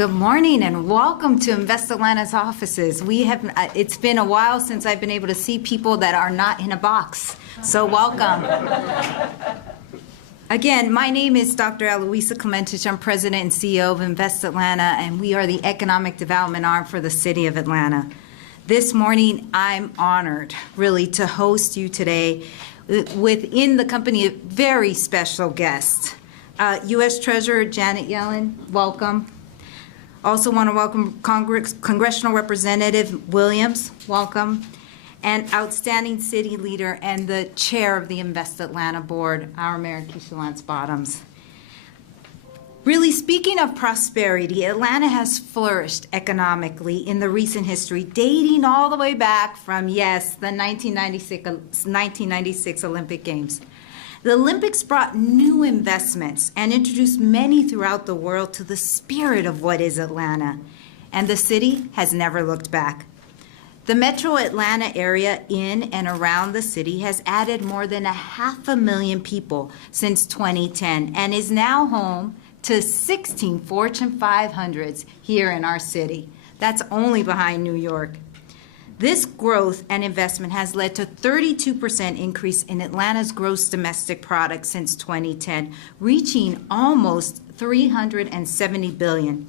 Good morning and welcome to Invest Atlanta's offices. It's been a while since I've been able to see people that are not in a box, so welcome. Again, my name is Dr. Eloiza Klementich. I'm President and CEO of Invest Atlanta, and we are the economic development arm for the City of Atlanta. This morning, I'm honored, really, to host you today within the company of very special guests. U.S. Treasurer Janet Yellen, welcome. Also want to welcome Congressional Representative Williams, welcome. And outstanding city leader and the chair of the Invest Atlanta Board, our Mayor Keisha Lance-Bottoms. Really, speaking of prosperity, Atlanta has flourished economically in the recent history, dating all the way back from, yes, the 1996 Olympic Games. The Olympics brought new investments and introduced many throughout the world to the spirit of what is Atlanta, and the city has never looked back. The metro Atlanta area in and around the city has added more than 500,000 people since 2010 and is now home to 16 Fortune 500s here in our city. That's only behind New York. This growth and investment has led to 32% increase in Atlanta's gross domestic product since 2010, reaching almost $370 billion.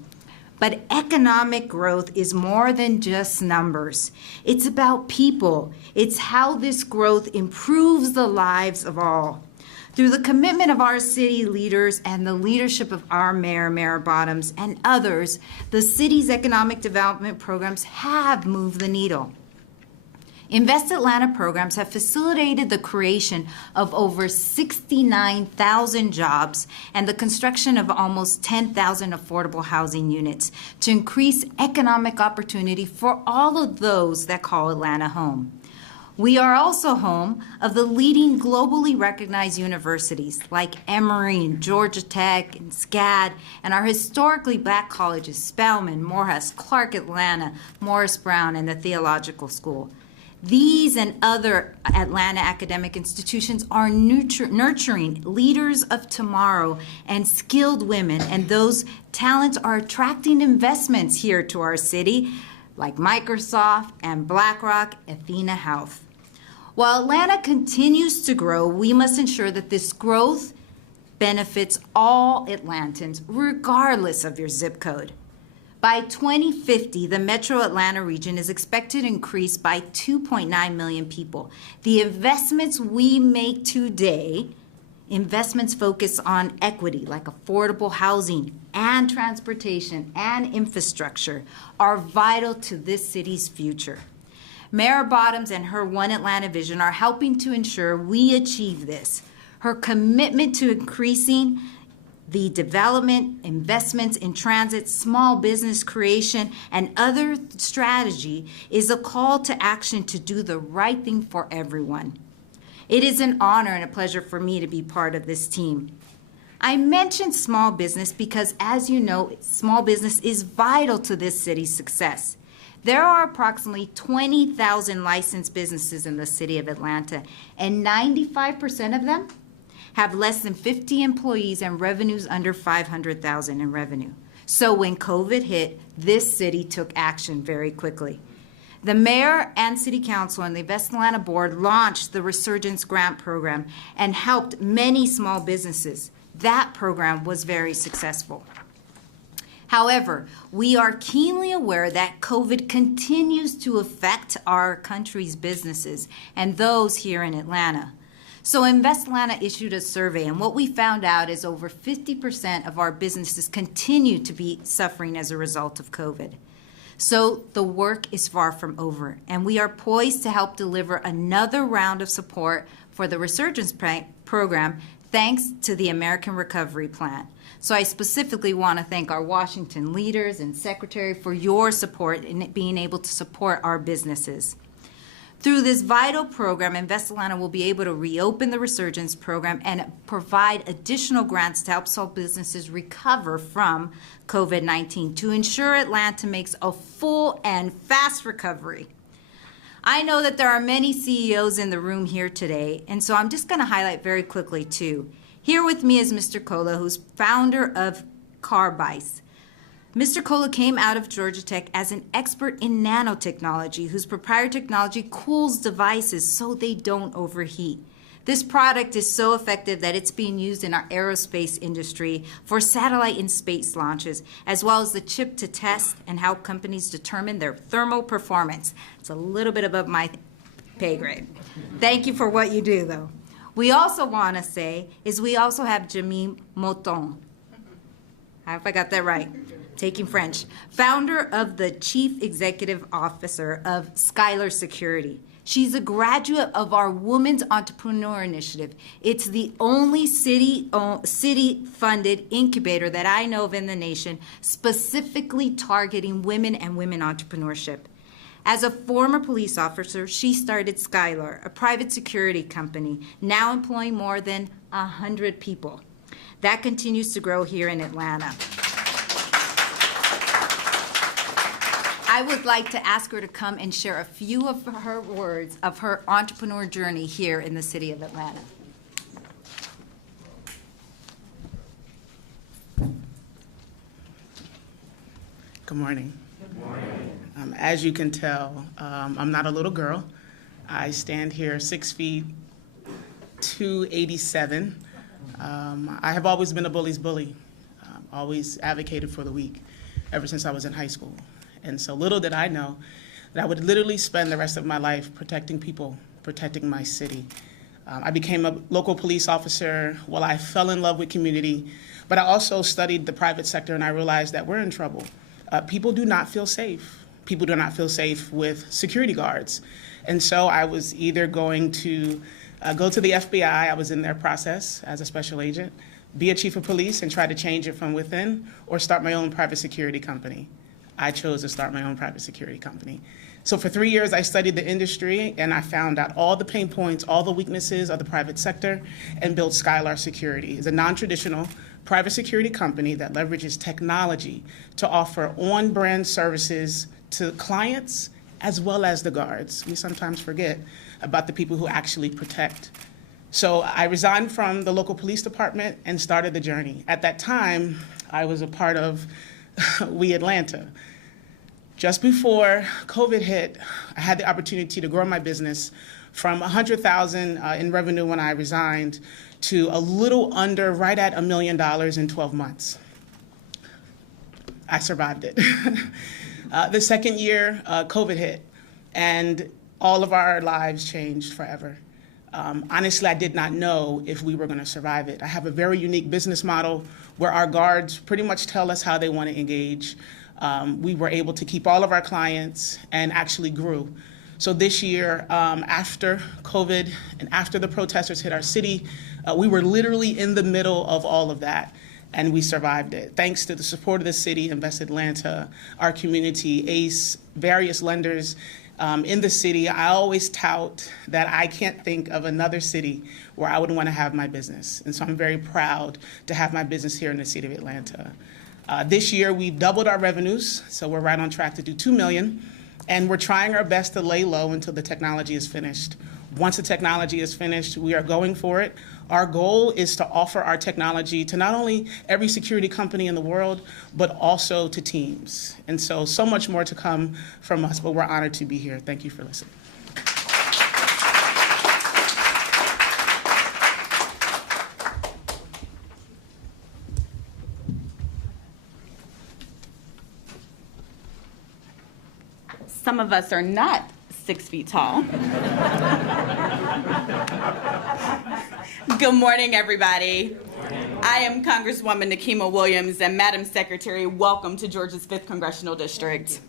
But economic growth is more than just numbers. It's about people. It's how this growth improves the lives of all. Through the commitment of our city leaders and the leadership of our mayor, Mayor Bottoms, and others, the city's economic development programs have moved the needle. Invest Atlanta programs have facilitated the creation of over 69,000 jobs and the construction of almost 10,000 affordable housing units to increase economic opportunity for all of those that call Atlanta home. We are also home of the leading globally recognized universities like Emory and Georgia Tech and SCAD, and our historically black colleges, Spelman, Morehouse, Clark Atlanta, Morris Brown, and the Theological School. These and other Atlanta academic institutions are nurturing leaders of tomorrow and skilled women, and those talents are attracting investments here to our city, like Microsoft and BlackRock, Athena Health. While Atlanta continues to grow, we must ensure that this growth benefits all Atlantans, regardless of your zip code. By 2050, the metro Atlanta region is expected to increase by 2.9 million people. The investments we make today, investments focused on equity like affordable housing and transportation and infrastructure, are vital to this city's future. Mayor Bottoms and her One Atlanta vision are helping to ensure we achieve this. Her commitment to increasing the development, investments in transit, small business creation, and other strategy is a call to action to do the right thing for everyone. It is an honor and a pleasure for me to be part of this team. I mentioned small business because, as you know, small business is vital to this city's success. There are approximately 20,000 licensed businesses in the city of Atlanta, and 95% of them have less than 50 employees and revenues under $500,000 in revenue. So when COVID hit, this city took action very quickly. The mayor and city council and the Invest Atlanta board launched the Resurgence Grant Program and helped many small businesses. That program was very successful. However, we are keenly aware that COVID continues to affect our country's businesses and those here in Atlanta. So Invest Atlanta issued a survey, and what we found out is over 50% of our businesses continue to be suffering as a result of COVID. So the work is far from over, and we are poised to help deliver another round of support for the Resurgence program thanks to the American Recovery Plan. So I specifically want to thank our Washington leaders and secretary for your support in being able to support our businesses. Through this vital program, Invest Atlanta will be able to reopen the Resurgence program and provide additional grants to help small businesses recover from COVID-19 to ensure Atlanta makes a full and fast recovery. I know that there are many CEOs in the room here today, and so I'm just going to highlight very quickly two. Here with me is Mr. Kola, who's founder of Carbice. Mr. Kola came out of Georgia Tech as an expert in nanotechnology, whose proprietary technology cools devices so they don't overheat. This product is so effective that it's being used in our aerospace industry for satellite and space launches, as well as the chip to test and how companies determine their thermal performance. It's a little bit above my pay grade. Thank you for what you do, though. We also want to say is we also have Jamine Moton. I hope I got that right. Taking French. Founder of the Chief Executive Officer of Skylar Security. She's a graduate of our Women's Entrepreneur Initiative. It's the only city-funded incubator that I know of in the nation, specifically targeting women and women entrepreneurship. As a former police officer, she started Skylar, a private security company, now employing more than 100 people. That continues to grow here in Atlanta. I would like to ask her to come and share a few of her words of her entrepreneur journey here in the city of Atlanta. Good morning. Good morning. As you can tell, I'm not a little girl. I stand here 6 feet, 287. I have always been a bully's bully, always advocated for the weak ever since I was in high school. And so little did I know that I would literally spend the rest of my life protecting people, protecting my city. I became a local police officer while I fell in love with community, but I also studied the private sector and I realized that we're in trouble. People do not feel safe. People do not feel safe with security guards. And so I was either going to go to the FBI, I was in their process as a special agent, be a chief of police and try to change it from within, or start my own private security company. I chose to start my own private security company. So for 3 years, I studied the industry and I found out all the pain points, all the weaknesses of the private sector and built Skylar Security. It's a non-traditional private security company that leverages technology to offer on-brand services to clients as well as the guards. We sometimes forget about the people who actually protect. So I resigned from the local police department and started the journey. At that time, I was a part of We Atlanta. Just before COVID hit, I had the opportunity to grow my business from $100,000 in revenue when I resigned to a little under, right at $1 million in 12 months. I survived it. The second year, COVID hit, and all of our lives changed forever. Honestly, I did not know if we were going to survive it. I have a very unique business model where our guards pretty much tell us how they want to engage. We were able to keep all of our clients and actually grew. So this year, after COVID and after the protesters hit our city, we were literally in the middle of all of that, and we survived it. Thanks to the support of the city, Invest Atlanta, our community, ACE, various lenders in the city. I always tout that I can't think of another city where I would want to have my business. And so I'm very proud to have my business here in the city of Atlanta. This year, we've doubled our revenues, so we're right on track to do $2 million. And we're trying our best to lay low until the technology is finished. Once the technology is finished, we are going for it. Our goal is to offer our technology to not only every security company in the world, but also to teams. And so much more to come from us, but we're honored to be here. Thank you for listening. Some of us are not 6 feet tall. Good morning, everybody. I am Congresswoman Nikema Williams, and Madam Secretary, welcome to Georgia's 5th Congressional District.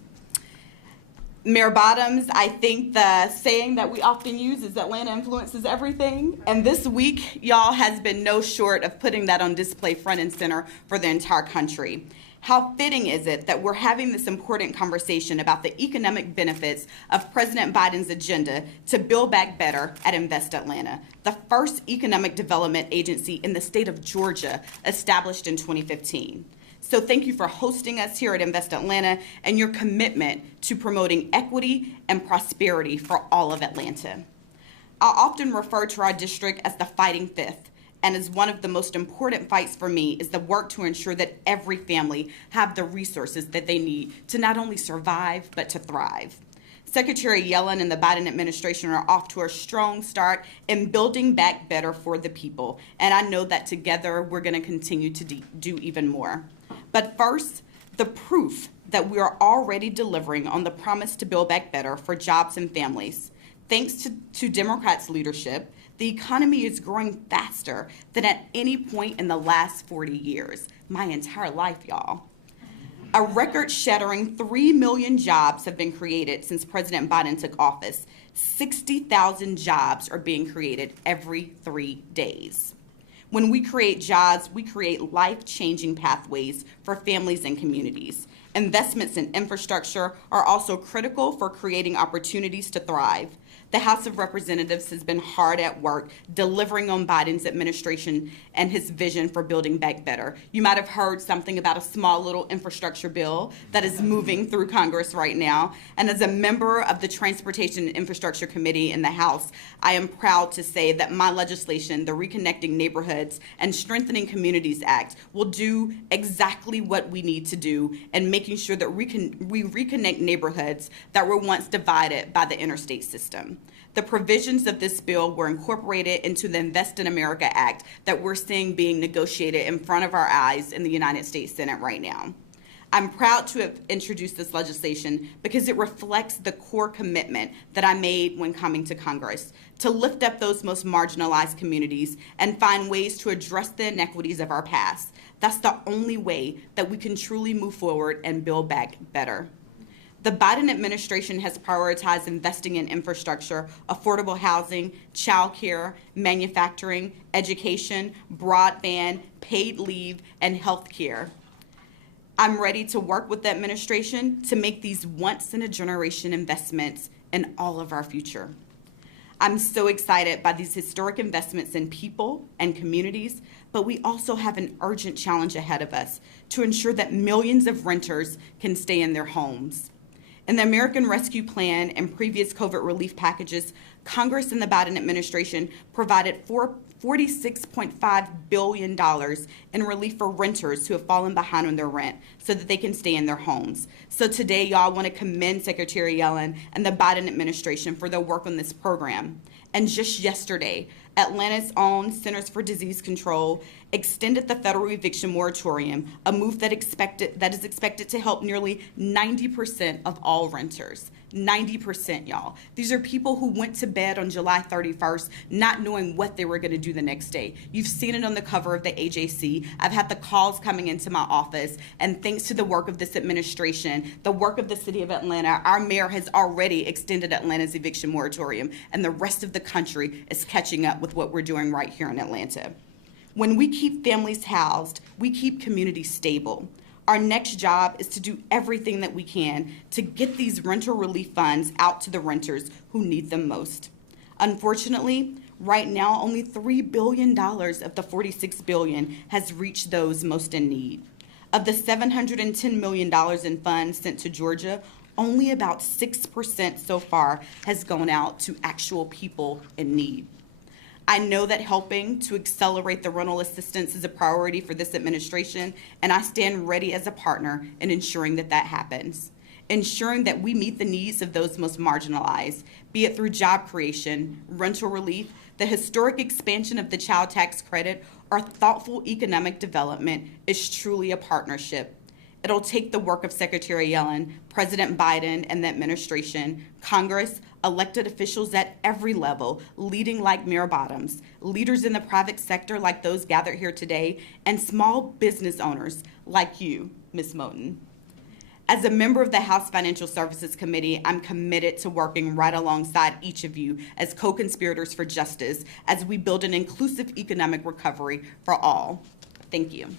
Mayor Bottoms, I think the saying that we often use is Atlanta influences everything, and this week, y'all, has been no short of putting that on display front and center for the entire country. How fitting is it that we're having this important conversation about the economic benefits of President Biden's agenda to build back better at Invest Atlanta, the first economic development agency in the state of Georgia, established in 2015. So thank you for hosting us here at Invest Atlanta and your commitment to promoting equity and prosperity for all of Atlanta. I often refer to our district as the Fighting Fifth, and is one of the most important fights for me, is the work to ensure that every family have the resources that they need to not only survive, but to thrive. Secretary Yellen and the Biden administration are off to a strong start in building back better for the people, and I know that together we're going to continue to do even more. But first, the proof that we are already delivering on the promise to build back better for jobs and families. Thanks to Democrats' leadership, the economy is growing faster than at any point in the last 40 years. My entire life, y'all. A record-shattering 3 million jobs have been created since President Biden took office. 60,000 jobs are being created every 3 days. When we create jobs, we create life-changing pathways for families and communities. Investments in infrastructure are also critical for creating opportunities to thrive. The House of Representatives has been hard at work delivering on Biden's administration and his vision for building back better. You might have heard something about a small little infrastructure bill that is moving through Congress right now. And as a member of the Transportation and Infrastructure Committee in the House, I am proud to say that my legislation, the Reconnecting Neighborhoods and Strengthening Communities Act, will do exactly what we need to do in making sure that we reconnect neighborhoods that were once divided by the interstate system. The provisions of this bill were incorporated into the Invest in America Act that we're seeing being negotiated in front of our eyes in the United States Senate right now. I'm proud to have introduced this legislation because it reflects the core commitment that I made when coming to Congress to lift up those most marginalized communities and find ways to address the inequities of our past. That's the only way that we can truly move forward and build back better. The Biden administration has prioritized investing in infrastructure, affordable housing, childcare, manufacturing, education, broadband, paid leave, and health care. I'm ready to work with the administration to make these once-in-a-generation investments in all of our future. I'm so excited by these historic investments in people and communities, but we also have an urgent challenge ahead of us to ensure that millions of renters can stay in their homes. In the American Rescue Plan and previous COVID relief packages, Congress and the Biden administration provided $46.5 billion in relief for renters who have fallen behind on their rent so that they can stay in their homes. So today, y'all, I want to commend Secretary Yellen and the Biden administration for their work on this program. And just yesterday, Atlanta's own Centers for Disease Control extended the federal eviction moratorium, a move that is expected to help nearly 90% of all renters. 90%, y'all. These are people who went to bed on July 31st not knowing what they were going to do the next day. You've seen it on the cover of the AJC. I've had the calls coming into my office, and thanks to the work of this administration, the work of the city of Atlanta, our mayor has already extended Atlanta's eviction moratorium, and the rest of the country is catching up with what we're doing right here in Atlanta. When we keep families housed, we keep communities stable. Our next job is to do everything that we can to get these rental relief funds out to the renters who need them most. Unfortunately, right now, only $3 billion of the $46 billion has reached those most in need. Of the $710 million in funds sent to Georgia, only about 6% so far has gone out to actual people in need. I know that helping to accelerate the rental assistance is a priority for this administration, and I stand ready as a partner in ensuring that that happens, ensuring that we meet the needs of those most marginalized, be it through job creation, rental relief, the historic expansion of the child tax credit, or thoughtful economic development is truly a partnership. It'll take the work of Secretary Yellen, President Biden and the administration, Congress, elected officials at every level, leading like Mayor Bottoms, leaders in the private sector like those gathered here today, and small business owners like you, Ms. Moton. As a member of the House Financial Services Committee, I'm committed to working right alongside each of you as co-conspirators for justice as we build an inclusive economic recovery for all. Thank you.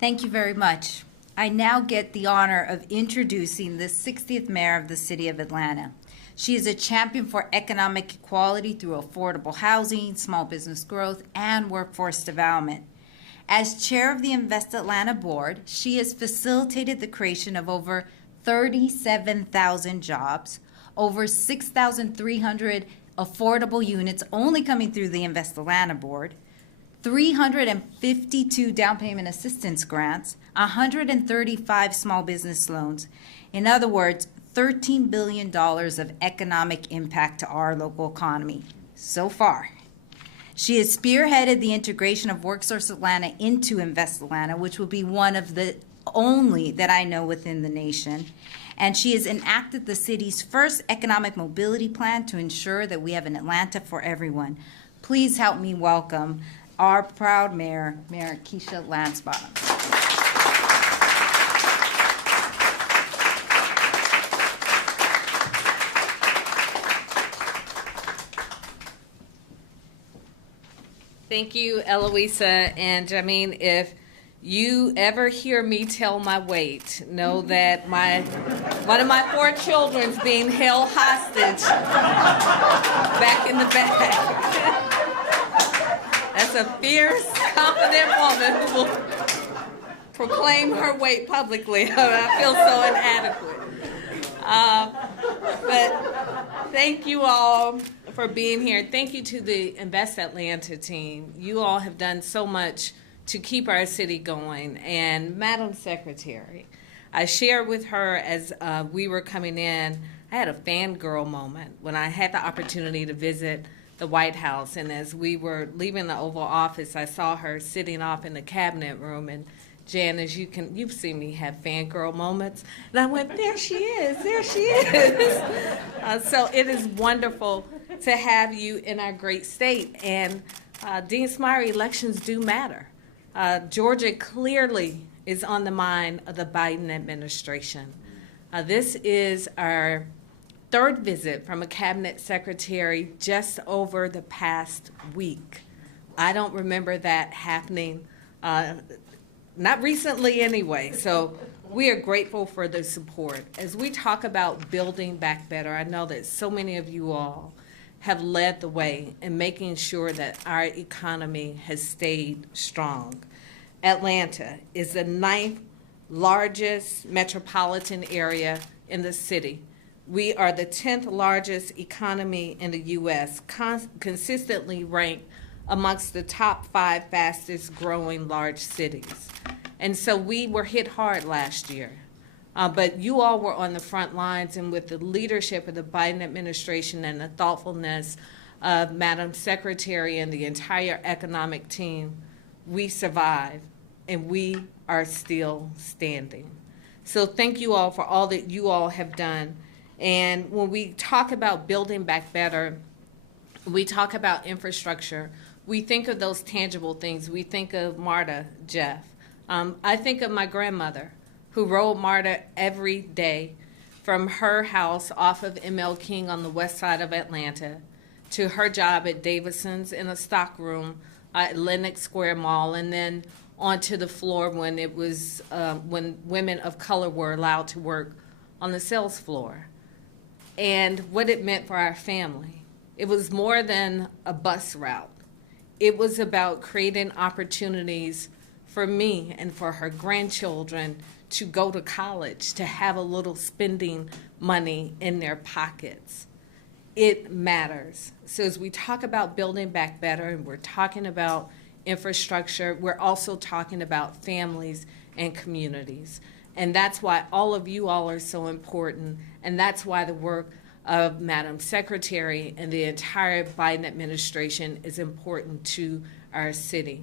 Thank you very much. I now get the honor of introducing the 60th mayor of the city of Atlanta. She is a champion for economic equality through affordable housing, small business growth, and workforce development. As chair of the Invest Atlanta board, she has facilitated the creation of over 37,000 jobs, over 6,300 affordable units only coming through the Invest Atlanta board, 352 down payment assistance grants, 135 small business loans. In other words, $13 billion of economic impact to our local economy so far. She has spearheaded the integration of WorkSource Atlanta into Invest Atlanta, which will be one of the only that I know within the nation. And she has enacted the city's first economic mobility plan to ensure that we have an Atlanta for everyone. Please help me welcome our proud mayor, Mayor Keisha Lance-Bottoms. Thank you, Eloiza and Jamine. If you ever hear me tell my weight, know that one of my 4 children's being held hostage back in the back. That's a fierce, confident woman who will proclaim her weight publicly. I feel so inadequate. But thank you all for being here. Thank you to the Invest Atlanta team. You all have done so much to keep our city going. And Madam Secretary, I shared with her as we were coming in, I had a fangirl moment when I had the opportunity to visit the White House. And as we were leaving the Oval Office, I saw her sitting off in the cabinet room. And Jan, as you've seen me have fangirl moments. And I went, there she is, there she is. So it is wonderful to have you in our great state. And Dean Smyre, elections do matter. Georgia clearly is on the mind of the Biden administration. This is our 3rd visit from a cabinet secretary just over the past week. I don't remember that happening, not recently anyway. So we are grateful for the support. As we talk about building back better, I know that so many of you all have led the way in making sure that our economy has stayed strong. Atlanta is the 9th largest metropolitan area in the city. We are the 10th largest economy in the U.S., consistently ranked amongst the top 5 fastest growing large cities. And so we were hit hard last year. But you all were on the front lines, and with the leadership of the Biden administration and the thoughtfulness of Madam Secretary and the entire economic team, we survived, and we are still standing. So thank you all for all that you all have done. And when we talk about building back better, we talk about infrastructure, we think of those tangible things. We think of MARTA, Jeff. I think of my grandmother, who rode MARTA every day from her house off of M.L. King on the west side of Atlanta to her job at Davidson's in a stockroom at Lenox Square Mall, and then onto the floor when it was when women of color were allowed to work on the sales floor. And what it meant for our family. It was more than a bus route. It was about creating opportunities for me and for her grandchildren to go to college, to have a little spending money in their pockets. It matters. So as we talk about building back better, and we're talking about infrastructure, we're also talking about families and communities. And that's why all of you all are so important, and that's why the work of Madam Secretary and the entire Biden administration is important to our city.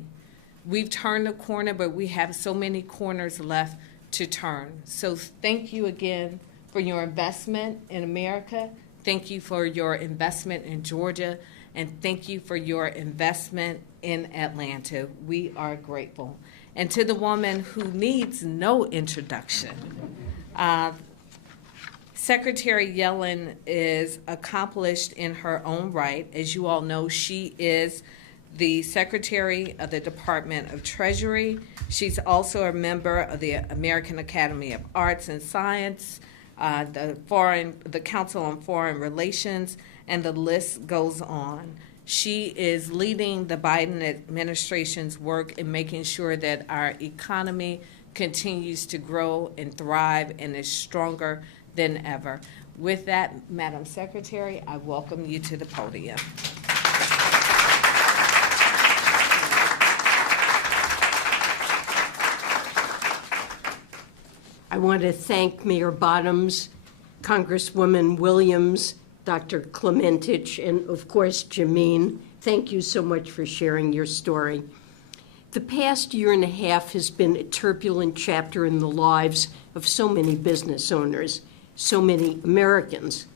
We've turned the corner, but we have so many corners left to turn. So thank you again for your investment in America. Thank you for your investment in Georgia, and thank you for your investment in Atlanta. We are grateful. And to the woman who needs no introduction, Secretary Yellen is accomplished in her own right. As you all know, she is the Secretary of the Department of Treasury. She's also a member of the American Academy of Arts and Science, the Council on Foreign Relations, and the list goes on. She is leading the Biden administration's work in making sure that our economy continues to grow and thrive and is stronger than ever. With that, Madam Secretary, I welcome you to the podium. I want to thank Mayor Bottoms, Congresswoman Williams, Dr. Klementich, and of course, Jamine. Thank you so much for sharing your story. The past year and a half has been a turbulent chapter in the lives of so many business owners, so many Americans.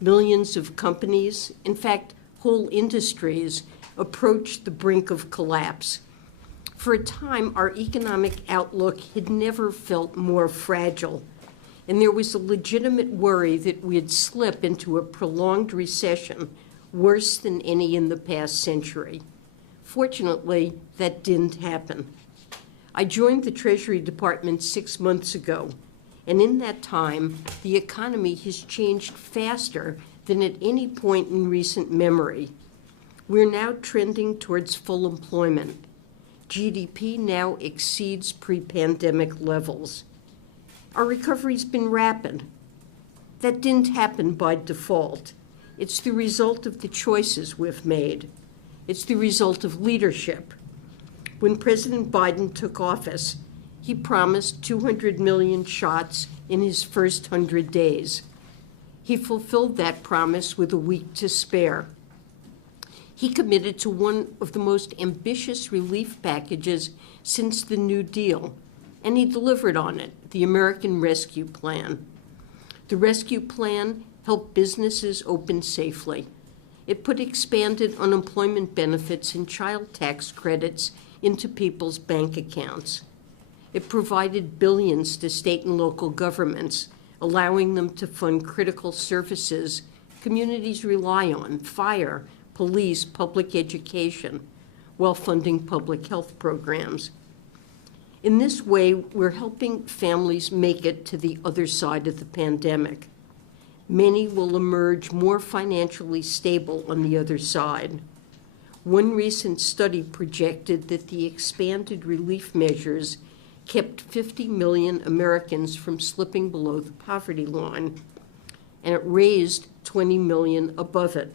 Millions of companies, in fact, whole industries, approached the brink of collapse. For a time, our economic outlook had never felt more fragile, and there was a legitimate worry that we'd slip into a prolonged recession worse than any in the past century. Fortunately, that didn't happen. I joined the Treasury Department 6 months ago, and in that time, the economy has changed faster than at any point in recent memory. We're now trending towards full employment. GDP now exceeds pre-pandemic levels. Our recovery's been rapid. That didn't happen by default. It's the result of the choices we've made. It's the result of leadership. When President Biden took office, he promised 200 million shots in his first 100 days. He fulfilled that promise with a week to spare. He committed to one of the most ambitious relief packages since the New Deal, and he delivered on it, the American Rescue Plan. The Rescue Plan helped businesses open safely. It put expanded unemployment benefits and child tax credits into people's bank accounts. It provided billions to state and local governments, allowing them to fund critical services communities rely on: fire, police, public education, while funding public health programs. In this way, we're helping families make it to the other side of the pandemic. Many will emerge more financially stable on the other side. One recent study projected that the expanded relief measures kept 50 million Americans from slipping below the poverty line, and it raised 20 million above it.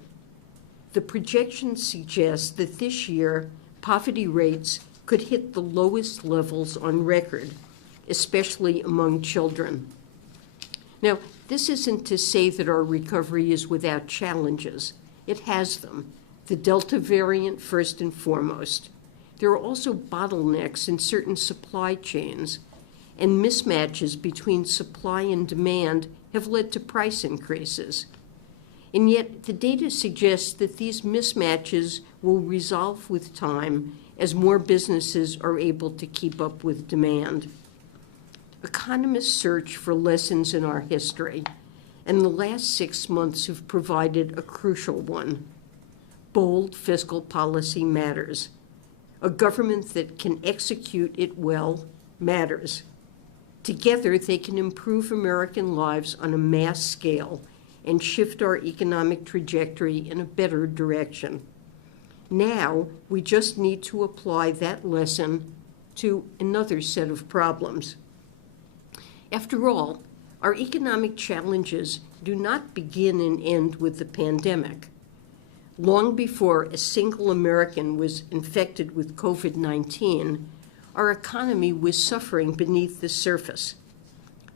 The projections suggest that this year, poverty rates could hit the lowest levels on record, especially among children. Now, this isn't to say that our recovery is without challenges. It has them. The Delta variant first and foremost. There are also bottlenecks in certain supply chains, and mismatches between supply and demand have led to price increases. And yet, the data suggests that these mismatches will resolve with time as more businesses are able to keep up with demand. Economists search for lessons in our history, and the last 6 months have provided a crucial one. Bold fiscal policy matters. A government that can execute it well matters. Together, they can improve American lives on a mass scale and shift our economic trajectory in a better direction. Now, we just need to apply that lesson to another set of problems. After all, our economic challenges do not begin and end with the pandemic. Long before a single American was infected with COVID-19, our economy was suffering beneath the surface.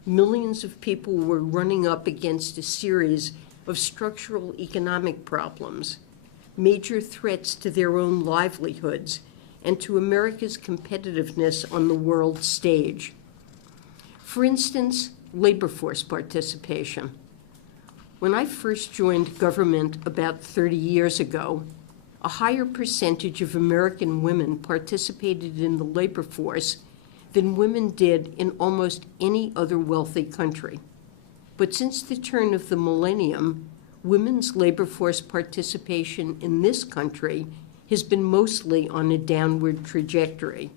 Millions of people were running up against a series of structural economic problems, major threats to their own livelihoods and to America's competitiveness on the world stage. For instance, labor force participation. When I first joined government about 30 years ago, a higher percentage of American women participated in the labor force than women did in almost any other wealthy country. But since the turn of the millennium, women's labor force participation in this country has been mostly on a downward trajectory.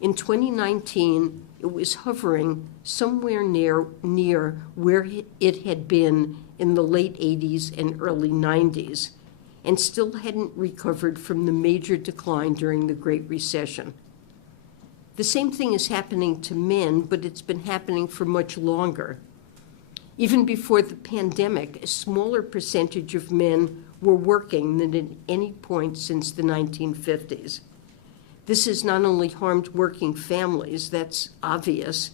In 2019, it was hovering somewhere near where it had been in the late 80s and early 90s, and still hadn't recovered from the major decline during the Great Recession. The same thing is happening to men, but it's been happening for much longer. Even before the pandemic, a smaller percentage of men were working than at any point since the 1950s. This has not only harmed working families, that's obvious,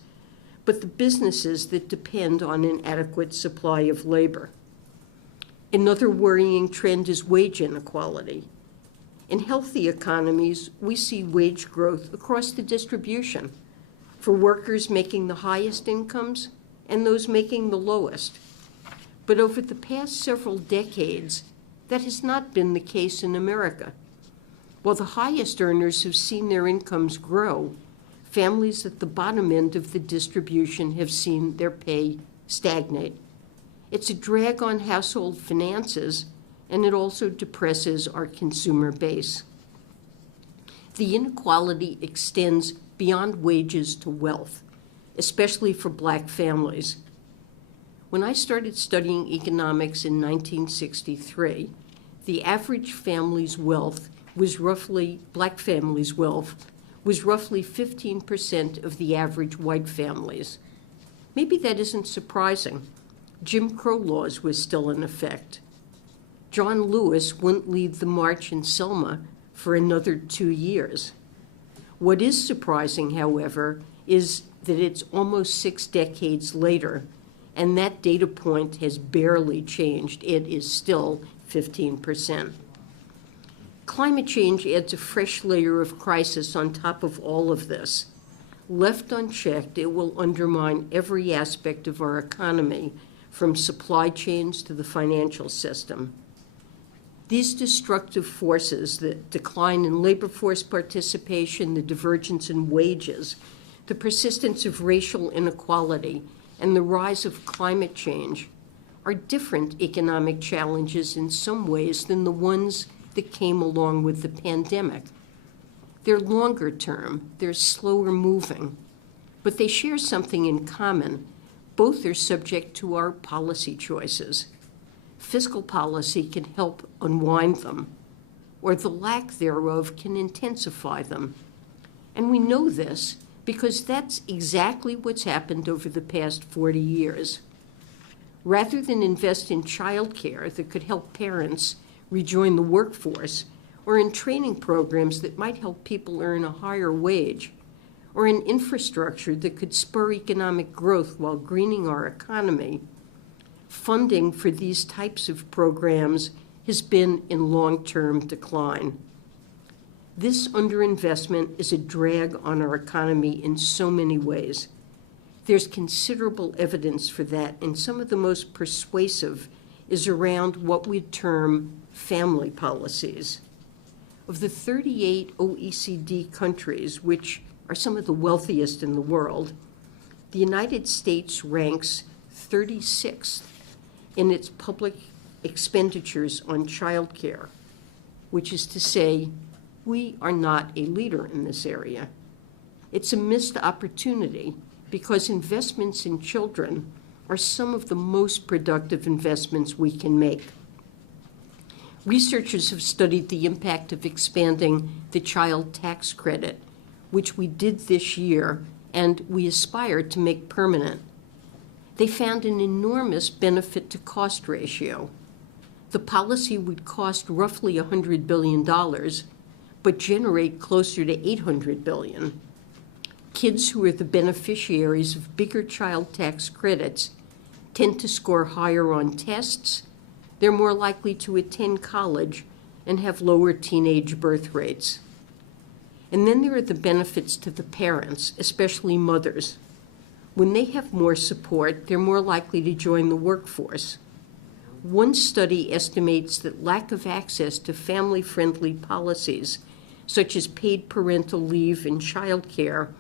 but the businesses that depend on an adequate supply of labor. Another worrying trend is wage inequality. In healthy economies, we see wage growth across the distribution for workers making the highest incomes and those making the lowest. But over the past several decades, that has not been the case in America. While the highest earners have seen their incomes grow, families at the bottom end of the distribution have seen their pay stagnate. It's a drag on household finances, and it also depresses our consumer base. The inequality extends beyond wages to wealth, especially for Black families. When I started studying economics in 1963, the average family's wealth was roughly, Black families' wealth was roughly 15% of the average white family's. Maybe that isn't surprising. Jim Crow laws were still in effect. John Lewis wouldn't lead the march in Selma for another 2 years. What is surprising, however, is that it's almost 6 decades later, and that data point has barely changed. It is still 15%. Climate change adds a fresh layer of crisis on top of all of this. Left unchecked, it will undermine every aspect of our economy, from supply chains to the financial system. These destructive forces, the decline in labor force participation, the divergence in wages, the persistence of racial inequality, and the rise of climate change, are different economic challenges in some ways than the ones that came along with the pandemic. They're longer term, they're slower moving, but they share something in common. Both are subject to our policy choices. Fiscal policy can help unwind them, or the lack thereof can intensify them. And we know this because that's exactly what's happened over the past 40 years. Rather than invest in childcare that could help parents rejoin the workforce, or in training programs that might help people earn a higher wage, or in infrastructure that could spur economic growth while greening our economy, funding for these types of programs has been in long-term decline. This underinvestment is a drag on our economy in so many ways. There's considerable evidence for that, and some of the most persuasive is around what we term family policies. Of the 38 OECD countries, which are some of the wealthiest in the world, the United States ranks 36th in its public expenditures on child care, which is to say, we are not a leader in this area. It's a missed opportunity because investments in children are some of the most productive investments we can make. Researchers have studied the impact of expanding the child tax credit, which we did this year and we aspire to make permanent. They found an enormous benefit to cost ratio. The policy would cost roughly $100 billion, but generate closer to $800 billion. Kids who are the beneficiaries of bigger child tax credits tend to score higher on tests, they're more likely to attend college, and have lower teenage birth rates. And then there are the benefits to the parents, especially mothers. When they have more support, they're more likely to join the workforce. One study estimates that lack of access to family-friendly policies, such as paid parental leave and child care,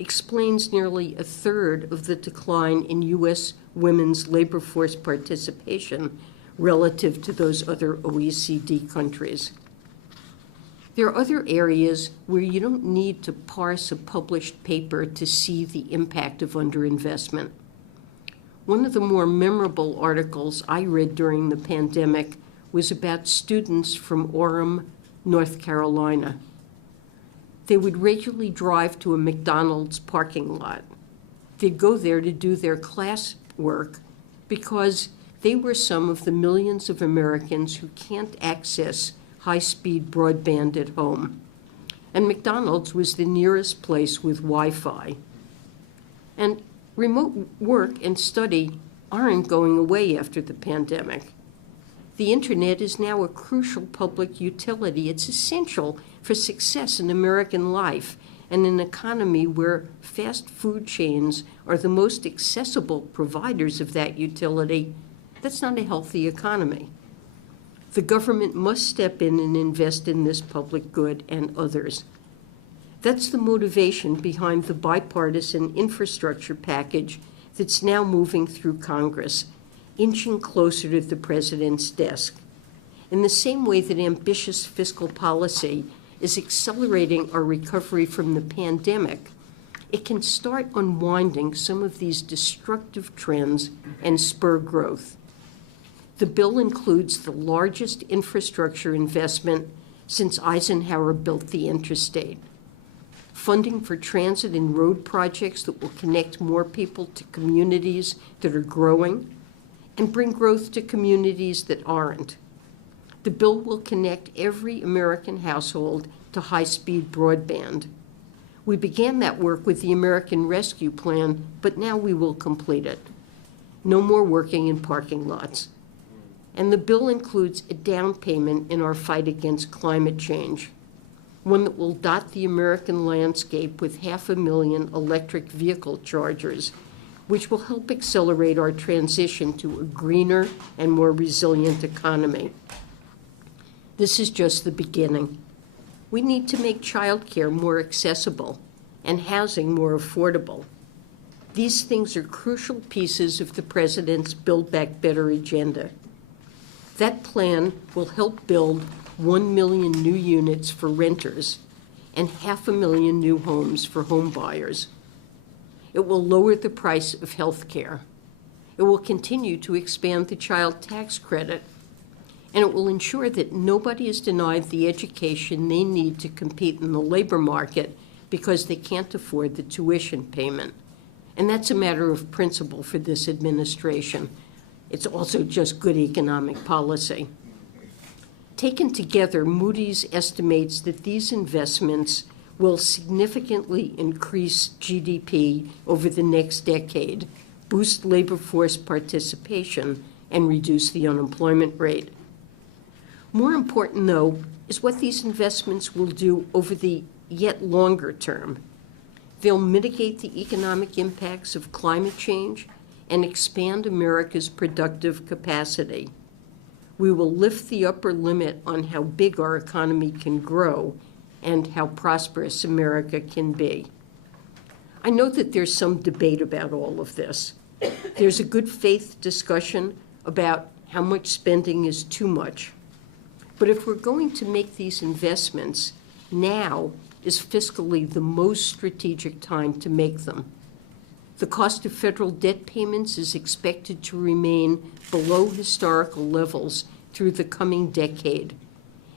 explains nearly a third of the decline in U.S. women's labor force participation relative to those other OECD countries. There are other areas where you don't need to parse a published paper to see the impact of underinvestment. One of the more memorable articles I read during the pandemic was about students from Orem, North Carolina. They would regularly drive to a McDonald's parking lot. They'd go there to do their class work because they were some of the millions of Americans who can't access high-speed broadband at home. And McDonald's was the nearest place with Wi-Fi. And remote work and study aren't going away after the pandemic. The internet is now a crucial public utility. It's essential for success in American life and an economy where fast food chains are the most accessible providers of that utility. That's not a healthy economy. The government must step in and invest in this public good and others. That's the motivation behind the bipartisan infrastructure package that's now moving through Congress, inching closer to the president's desk. In the same way that ambitious fiscal policy is accelerating our recovery from the pandemic, it can start unwinding some of these destructive trends and spur growth. The bill includes the largest infrastructure investment since Eisenhower built the interstate. Funding for transit and road projects that will connect more people to communities that are growing and bring growth to communities that aren't. The bill will connect every American household to high-speed broadband. We began that work with the American Rescue Plan, but now we will complete it. No more working in parking lots. And the bill includes a down payment in our fight against climate change, one that will dot the American landscape with 500,000 electric vehicle chargers, which will help accelerate our transition to a greener and more resilient economy. This is just the beginning. We need to make childcare more accessible and housing more affordable. These things are crucial pieces of the president's Build Back Better agenda. That plan will help build 1 million new units for renters and 500,000 new homes for home buyers. It will lower the price of health care. It will continue to expand the child tax credit, and it will ensure that nobody is denied the education they need to compete in the labor market because they can't afford the tuition payment. And that's a matter of principle for this administration. It's also just good economic policy. Taken together, Moody's estimates that these investments will significantly increase GDP over the next decade, boost labor force participation, and reduce the unemployment rate. More important, though, is what these investments will do over the yet longer term. They'll mitigate the economic impacts of climate change and expand America's productive capacity. We will lift the upper limit on how big our economy can grow and how prosperous America can be. I know that there's some debate about all of this. There's a good faith discussion about how much spending is too much. But if we're going to make these investments, now is fiscally the most strategic time to make them. The cost of federal debt payments is expected to remain below historical levels through the coming decade.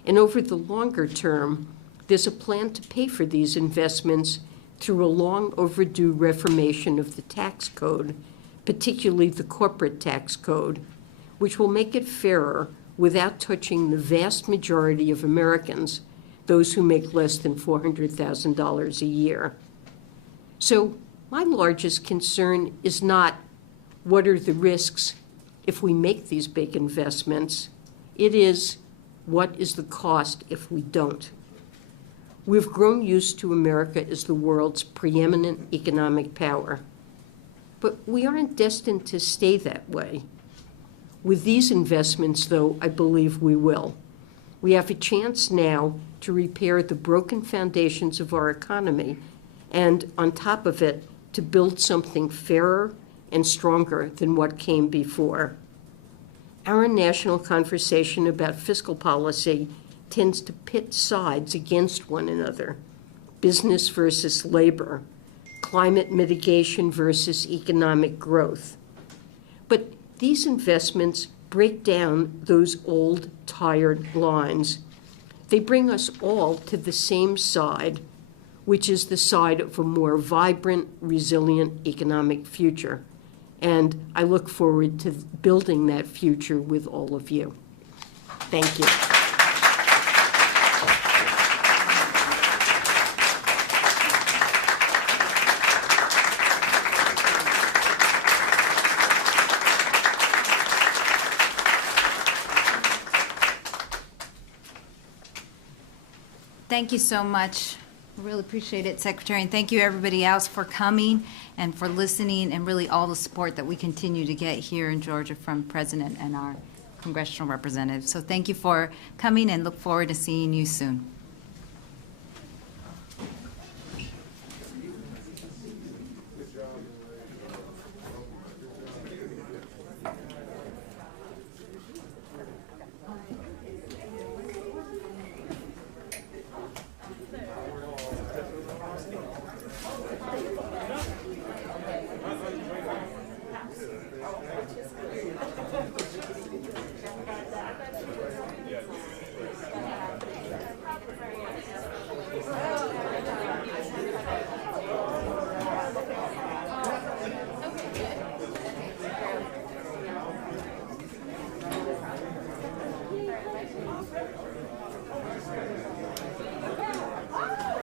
And over the longer term, there's a plan to pay for these investments through a long overdue reformation of the tax code, particularly the corporate tax code, which will make it fairer without touching the vast majority of Americans, those who make less than $400,000 a year. So my largest concern is not what are the risks if we make these big investments. It is what is the cost if we don't. We've grown used to America as the world's preeminent economic power, but we aren't destined to stay that way. With these investments, though, I believe we will. We have a chance now to repair the broken foundations of our economy and, on top of it, to build something fairer and stronger than what came before. Our national conversation about fiscal policy tends to pit sides against one another: business versus labor, climate mitigation versus economic growth. But these investments break down those old, tired lines. They bring us all to the same side, which is the side of a more vibrant, resilient economic future. And I look forward to building that future with all of you. Thank you. Thank you so much. I really appreciate it, Secretary, and thank you everybody else for coming and for listening and really all the support that we continue to get here in Georgia from President and our congressional representatives. So thank you for coming and look forward to seeing you soon.